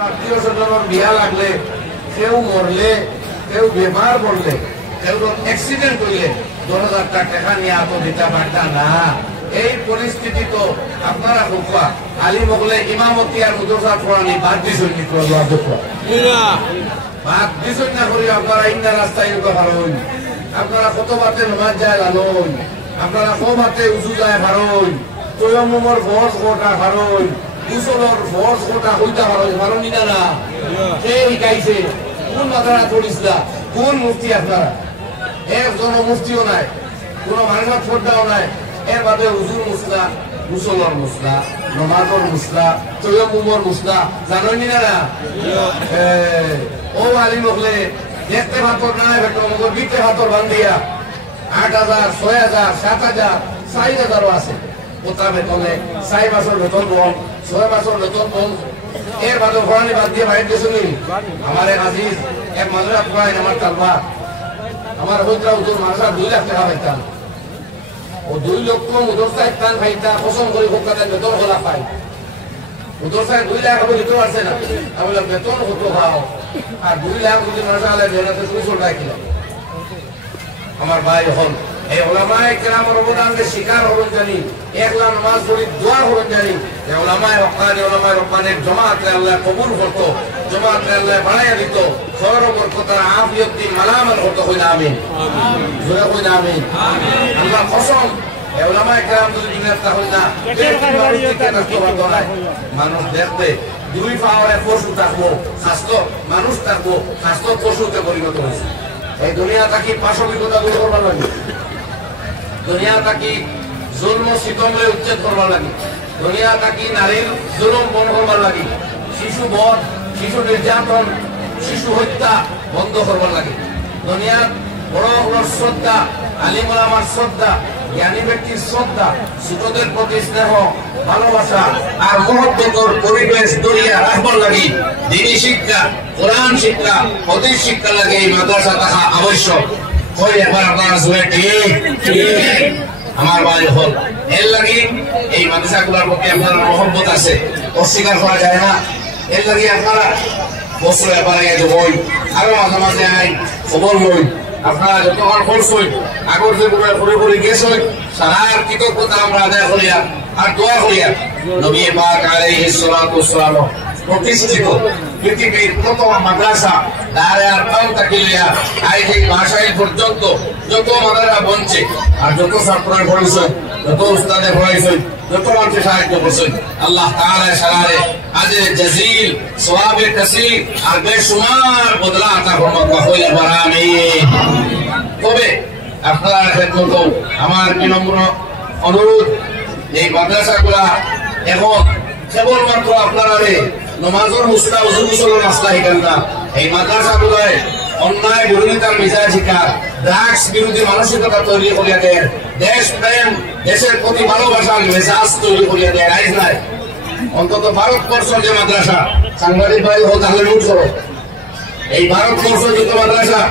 আত্মীয় স্বজনের বিয়া লাগলে, কেউ মরলে, কেউ বেমার পড়লে, কেউ অ্যাক্সিডেন্ট হইলে 10,000 টাকা নিয়ে এত দিতে পারতা না। এই পরিস্থিতি তো আপনারা হুকা আলী মগলে ইমামতি আর মুদরসা পড়ানি বাদ দিছুন বাদ দিছুন না করি আপনারা ইন্না রাস্তায় ভারণ, আপনারা কত বাতে নমাজ যায় লালন, আপনারা কো বাতে উঁচু যায় ভারণ, তৈমুমর ফরজ কোটা ভারণ, উসলর ফরজ কোটা হইতা ভারণ নিনা না। কে শিকাইছে? কোন মাথারা পড়িসলা? কোন মুফতি আপনারা? একজন মুফতিও নাই, কোন মানুষের ফোরটাও নাই। এর বাদে হুজুর মুসলা, মুসলর মুসলা, নমাজর মুসলা, তৈমুমর মুসলা জানি না না। ও আলী মগলে দেখতে ভাতর নাই বেটো মগর বিতে ভাতর বান্ধিয়া 8,000, 6,000, 7,000, 4,000 আছে। ওটা বেতনে 4 মাসের বেতন বল, 6 মাসের বেতন বল। এর বাদে ভরানি বাদ দিয়ে বাইরে শুনি আমার এক আজিজ এক মাজরা পুরাই আমার তালবা আমার হইতা হুজুর মাসা 2 লাখ টাকা পাইতাম। ও 2 লক্ষ মুদরসা ইত্তান ভাইতা পছন্দ করে ভোক্তাদের বেতন হলা পাই। মুদরসা 2 লাখ হবে দিতে পারছে না। আমি বললাম বেতন কত ভাও, আর 2 লাখ যদি মাসা আলে বেনাতে তুমি চল রাখিলাম। আমার ভাই হল এই ওলামায়ে কেরামের অবদানকে স্বীকার হবেন জানি, 1 লাখ নামাজ পড়ি দোয়া হবেন জানি। এই ওলামায়ে হকানি, ওলামায়ে রব্বানির জমাতে আল্লাহ কবুল করতো, জমাতে আল্লাহ বাড়াইয়া দিত, খবর বরকত আর আফিয়ত দি মালামাল হতো। কইনা আমিন, জোরে কইনা আমিন। আল্লাহ কসম এই ওলামায়ে কেরাম যদি জিনাত হই না মানুষ দেখতে 2 পাওয়ারে পশু থাকবো, স্বাস্থ্য মানুষ থাকবো, স্বাস্থ্য পশুতে পরিণত হয়েছে। এই দুনিয়া থাকি পাশবিকতা দূর করবার লাগে, দুনিয়া থাকি জুলম সিতমে উচ্ছেদ করবার লাগে, দুনিয়া থাকি নারীর জুলুম বন্ধ করবার লাগে, শিশু বধ, শিশু নির্যাতন, শিশু হত্যা বন্ধ করবার লাগে। দুনিয়ার বড় বড় শ্রদ্ধা, আলিম ওলামার শ্রদ্ধা, জ্ঞানী ব্যক্তির শ্রদ্ধা, ছোটদের প্রতি স্নেহ, ভালোবাসা আর মহব্বতের পরিবেশ দুনিয়া রাখবার লাগে। দ্বীনি শিক্ষা, কোরআন শিক্ষা, হাদিস শিক্ষা লাগে এই মাদ্রাসা থাকা আবশ্যক। কই এবার আপনারা জোরে ঠিক আমার ভাই হল এর লাগে এই মাদ্রাসাগুলোর প্রতি আপনার মহব্বত আছে, অস্বীকার করা যায় না। এর লাগে আপনারা বছরে এবার আগে বই আরো মাঝে মাঝে আই খবর লই। আপনারা যতক্ষণ করছেন আগর যেগুলো করে করে গেছেন সারার কৃতজ্ঞতা আমরা আদায় করিয়া আর দোয়া করিয়া নবী পাক আলাইহিস সালাতু ওয়াসসালাম প্রতিষ্ঠিত পৃথিবীর প্রথম মাদ্রাসা দারে আরকাম তাকিলিয়া আজ এই ভাষায় পর্যন্ত যত মাদ্রাসা বনছে আর যত ছাত্ররা পড়েছেন, যত উস্তাদে পড়াইছেন, যত মানুষ সাহায্য করছেন, আল্লাহ তাআলা সারারে আজে জাজিল সওয়াবে কাসীর আর বেশুমার বদলা আতা ফরমাত হইয়া আমিন। তবে আপনারা খেদমত আমার বিনম্র অনুরোধ, এই মাদ্রাসাগুলা এখন কেবলমাত্র আপনারা নমাজের মুসলা উজু গোসলের মাসলা শিখান না, এই মাদ্রাসাগুলোয় অন্যায় বিরোধিতার মিজাজ শিক্ষা, ড্রাগস বিরোধী মানসিকতা তৈরি করিয়া দেয়, দেশ প্রেম, দেশের প্রতি ভালোবাসার মেজাজ তৈরি করিয়া দেয়। আইজ নাই অন্তত ভারতবর্ষের যে মাদ্রাসা, সাংবাদিক ভাই হোক তাহলে নোট করো, এই ভারতবর্ষের যত মাদ্রাসা,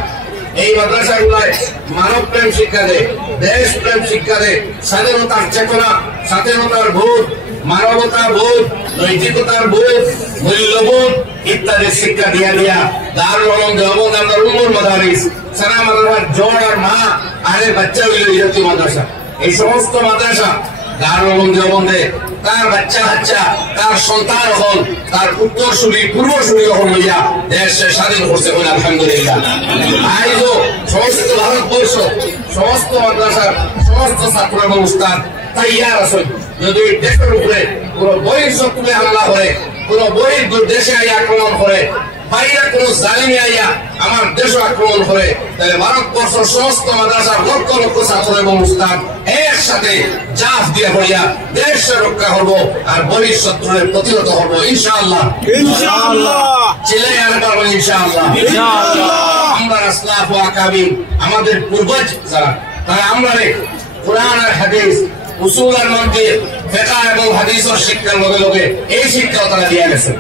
এই মাদ্রাসাগুলোয় মানব প্রেম শিক্ষা দেয়, দেশ প্রেম শিক্ষা দেয়, স্বাধীনতার চেতনা, স্বাধীনতার বোধ, মানবতার বোধ, নৈতিকতার বোধ, মূল্যবোধ ইত্যাদি শিক্ষা দিয়া দিয়া দারুল উলুম দেওবন্দ আমরা উম্মুল মাদারিস সারা মাদ্রাসার জোর আর মা আরে বাচ্চা হইল জাতীয় মাদ্রাসা। এই সমস্ত মাদ্রাসা দারুল উলুম দেওবন্দে তার বাচ্চা কাচ্চা, তার সন্তান হল, তার উত্তরসূরি পূর্বসূরি হল হইয়া দেশে স্বাধীন করছে বলে আলহামদুলিল্লাহ। আজও সমস্ত ভারতবর্ষ, সমস্ত মাদ্রাসার সমস্ত ছাত্র এবং উস্তাদ তাইয়ার আছেন যদি দেশের উপরে কোন বহির শত্রুলে হামলা করে, কোন বহির দেশে আইয়া আক্রমণ করে, বাইরে কোন জালিমে আইয়া আমার দেশ আক্রমণ করে, তাহলে ভারতবর্ষের সমস্ত মাদ্রাসার লক্ষ লক্ষ ছাত্র এবং উস্তাদ একসাথে জাফ দিয়ে পড়িয়া দেশে রক্ষা করবো আর বহির শত্রুদের প্রতিহত করবো ইনশাআল্লাহ। চিল্লাই আর পারবো ইনশাআল্লাহ। আমরা আসলাফ ও আকাবির আমাদের পূর্বজ যারা, তারা আমরা কোরআন আর হাদিস, উসুল আর মন্তিক, ফিকহ এবং হাদিসের শিক্ষার লগে লগে এই শিক্ষাও তারা দিয়ে গেছে।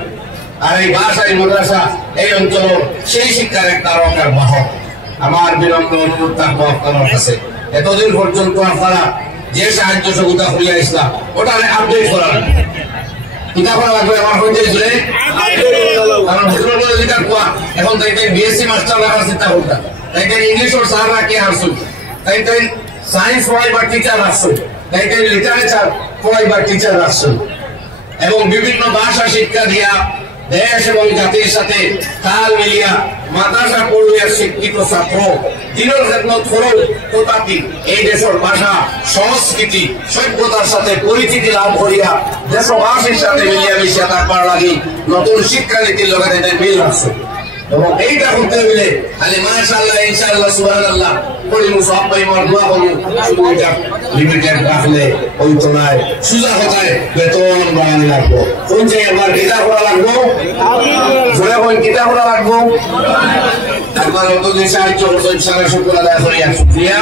আর এই ভাষাই মাদ্রাসা এই অঞ্চল সেই শিক্ষার একটা রকার বাহক। আমার বিনম্র অনুরোধ থাকবো আপনার কাছে, এতদিন পর্যন্ত আপনারা যে সাহায্য সহযোগিতা করিয়া ইসলাম ওটা আপডেট করার কিতাব লাগবে আমার হইতে কারণ হুজুর যেটা কোয়া এখন তাই বিএসসি মাস্টার রাখার চিন্তা করতাম, তাই ইংলিশ ওর স্যার রাখে আসুন, তাই সায়েন্স পড়াইবার টিচার আসুন, তাই লিটারেচার পড়াইবার টিচার আসুন, এবং বিভিন্ন ভাষা শিক্ষা দিয়া দেশ এবং জাতির সাথে তাল মিলিয়া মাদ্রাসা পড়ুয়া শিক্ষিত ছাত্র দিনের খেদমত করল, তথাপি এই দেশের ভাষা সংস্কৃতি সভ্যতার সাথে পরিচিতি লাভ করিয়া দেশবাসীর সাথে মিলিয়া মিশিয়া থাকবার লাগি নতুন শিক্ষানীতির লগে মিল আছে। এবং এইটা করতে হইলে খালি মাশাআল্লাহ ইনশাআল্লাহ সুবহানাল্লাহ করি মুসাফ ভাই মোর দোয়া করি, শুধু এটা লিমিটেড রাখলে ওই তো নাই, সুজা কথায় বেতন বাড়ানো লাগবো, কোন যে আমার কিতাব পড়া লাগবো, জোরে কোন কিতাব পড়া লাগবো, একবার অতদিন সাহায্য করছেন সারা শুক্র আদায় করি আর শুক্রিয়া।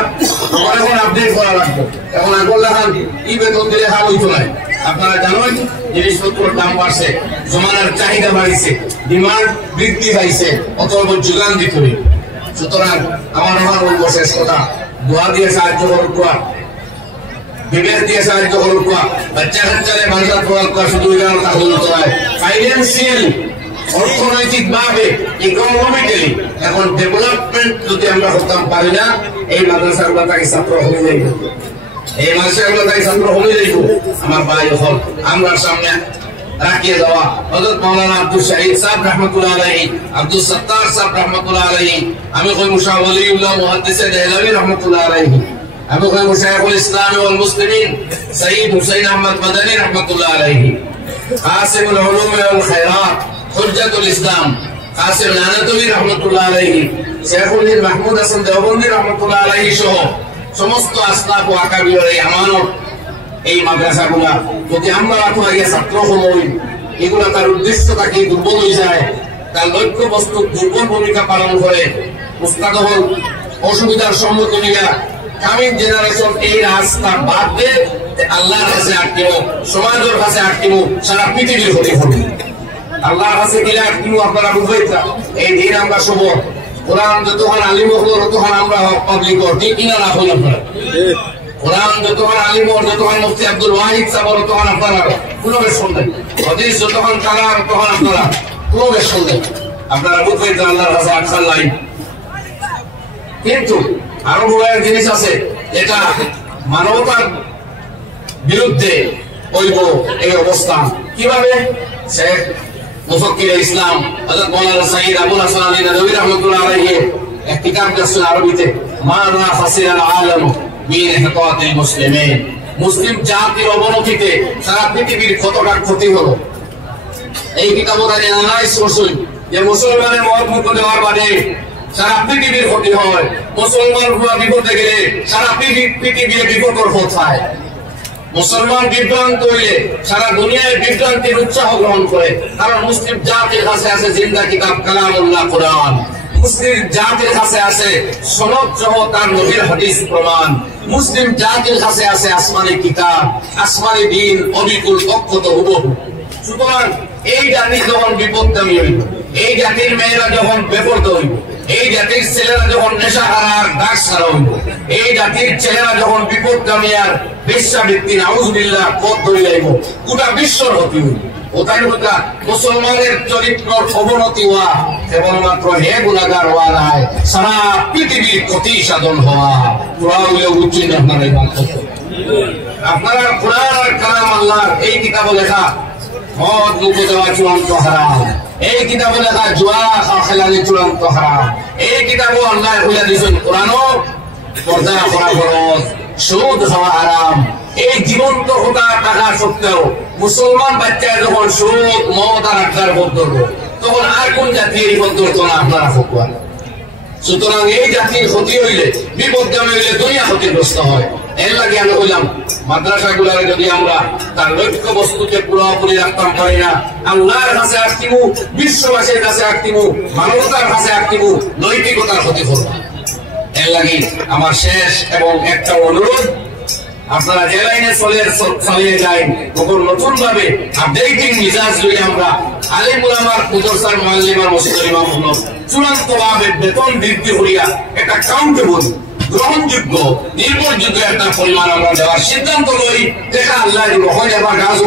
আমার এখন আপডেট করা লাগবো, এখন আগর লেখান কি বেতন দিলে হাল হইতো নাই। আপনারা জানেন জিনিসপত্রের দাম বাড়ছে, জমানার চাহিদা বাড়িছে, ডিমান্ড বৃদ্ধি পাইছে, অতএব যোগান দিতে হবে। সুতরাং আমার শেষ কথা, দোয়া দিয়ে সাহায্য করুক, বিবেক দিয়ে সাহায্য করুক, বাচ্চা কাচ্চারে বাংলা পড়াল শুধু ফাইন্যান্সিয়াল অর্থনৈতিক ভাবে ইকোনমিক্যালি এখন ডেভেলপমেন্ট যদি আমরা করতাম পারি না, এই মাদ্রাসাগুলো তাকে ছাত্র হয়ে যাইব, এই মাদ্রাসাগুলো তাকে ছাত্র হয়ে যাইব। আমার ভাই হল আমরা সামনে রাখিয়ে দেওয়া হযরত মাওলানা আব্দুল শহীদ সাহেব রাহমাতুল্লাহ আলাইহি, আব্দুল সত্তার সাহেব রাহমাতুল্লাহ আলাইহি, আমি কই মুশা ওয়ালিউল্লাহ মুহাদ্দিস দেহলভী রাহমাতুল্লাহ আলাইহি, আমি কই মুশাইখুল ইসলাম ওয়াল মুসলিমিন সৈয়দ হুসাইন আহমদ মাদানী রাহমাতুল্লাহ আলাইহি, কাসিমুল উলুম ওয়াল খায়রাত হুজ্জাতুল ইসলাম কাসিম নানাতুবি রাহমাতুল্লাহ আলাইহি, শেখুল হিন্দ মাহমুদ হাসান দেওবন্দি রাহমাতুল্লাহ আলাইহি সহ সমস্ত আসলাফ ও আকাবিরের এই আমানত এই মাদ্রাসাগুলা যদি আমরা আগে ছাত্র হই, এগুলা তার উদ্দেশ্যটাকে দুর্বল হয়ে যায়, তার লক্ষ্য বস্তু দুর্বল ভূমিকা পালন করে, মুস্তাকবল অসুবিধার সম্মুখীন হইয়া কামিং জেনারেশন এই রাস্তা বাদ দিয়ে আল্লাহর কাছে আটকিব, সমাজের কাছে আটকিব, সারা পৃথিবীর ক্ষতি করবে। আল্লাহর কাছে গেলে আটকিব আপনারা বুঝবেন, এই দিন আমরা শুভ কোরআন যতক্ষণ আলিম হল ততক্ষণ আমরা পাবলিক ঠিক কিনা না হল, আপনারা কোরআন যতক্ষণ আলিম হল যতক্ষণ মুফতি আব্দুল ওয়াহিদ সাহেব তখন আপনারা কোনো বেশ শুনবেন, হাদিস যতক্ষণ কালার তখন আপনারা কোনো বেশ শুনবেন, আপনারা বুঝবেন যে আল্লাহর কাছে আটকার লাইন। কিন্তু আরো বড় এক জিনিস আছে, এটা মানবতার বিরুদ্ধে হইব এই অবস্থান। কিভাবে? শেখ মুফাক্কির ইসলাম হযরত মাওলানা সাইয়্যিদ আবুল হাসান আলী নদভী রাহমাতুল্লাহ আলাইহি এক কিতাব লিখেছেন আরবিতে, মারা ফাসিল আলাম মিন ইহতাতিল মুসলিমিন, মুসলিম জাতির অবনতিতে সারা পৃথিবীর কতটা ক্ষতি হলো। এই কিতাবও তারা অ্যানালাইজ করছেন যে মুসলমানের মত মুক্ত দেওয়ার বাদে সারা পৃথিবীর ক্ষতি হয়, মুসলমান বিপদে গেলে সারা পৃথিবীর বিপদের কোথায়, মুসলমান বিভ্রান্ত হইলে সারা দুনিয়ায় বিভ্রান্তির উৎসাহ গ্রহণ করে, কারণ মুসলিম জাতির কাছে আছে জিন্দা কিতাব কালামুল্লাহ কোরআন, মুসলিম জাতির কাছে আছে সনদ সহ তার নবীর হাদিস প্রমাণ, মুসলিম জাতির কাছে আছে আসমানি কিতাব, আসমানি দিন অবিকুল অক্ষত হুবহু। সুতরাং এই জাতি যখন বিপদগামী হইব, এই জাতির মেয়েরা যখন বেপরদ হইব, এই জাতির ছেলেরা যখন নেশা হারার দাগ সারা হইব, এই জাতির ছেলেরা যখন বিপদগামী আর বেশ্যাবৃত্তি নাউজুবিল্লাহ পথ ধরে যাইব, গোটা বিশ্বর ক্ষতি হইব। ওটাই হচ্ছে মুসলমানের চরিত্রের অবনতি হওয়া, কেবলমাত্র হে গুণাগার হওয়া নাই, সারা পৃথিবীর ক্ষতি সাধন হওয়া। তোরা হইলে বুঝছেন আপনারা এই বাক্য, আপনারা কোরআন আর কালাম আল্লাহর এই কিতাব লেখা মদ মুখে দেওয়া চূড়ান্ত হারাম, এই কিতাব লেখা জুয়া খেলানি চূড়ান্ত হারাম, এই কিতাবও আল্লাহ হইয়া দিয়েছেন কোরআনও পর্দা করা ফরজ, সুদ খাওয়া হারাম। এই জীবন্ত হতা টাকা সত্ত্বেও মুসলমান বাচ্চায় যখন সুদ মদ আর আড্ডার বোধ ধরবো, তখন আর কোন জাতি এই বোধ ধরতো না আপনারা ফকুয়ান। সুতরাং এই জাতির ক্ষতি হইলে বিপদগামী হইলে দুনিয়া ক্ষতিগ্রস্ত হয়। এর লাগে আমি বললাম মাদ্রাসাগুলারে যদি আমরা তার লক্ষ্য বস্তুকে পুরোপুরি রাখতাম পারি না, আল্লাহর কাছে আটকিমু, বিশ্ববাসীর কাছে আটকিমু, মানবতার কাছে আটকিমু, নৈতিকতার ক্ষতি করব। এর লাগে আমার শেষ এবং একটা অনুরোধ, আপনারা যে লাইনে চালিয়ে যাই তখন নতুন ভাবে আপডেটিং মিজাজ লইয়া আমরা আলিম উলামার মুদরসার মুআল্লিমার মসজিদের ইমাম হলো চূড়ান্ত ভাবে বেতন বৃদ্ধি করিয়া একটা কাউন্টেবল গ্রহণযোগ্য নির্ভরযোগ্য একটা পরিমাণ আমরা দেওয়ার সিদ্ধান্ত লই। দেখা আল্লাহ হয় আবার গাছ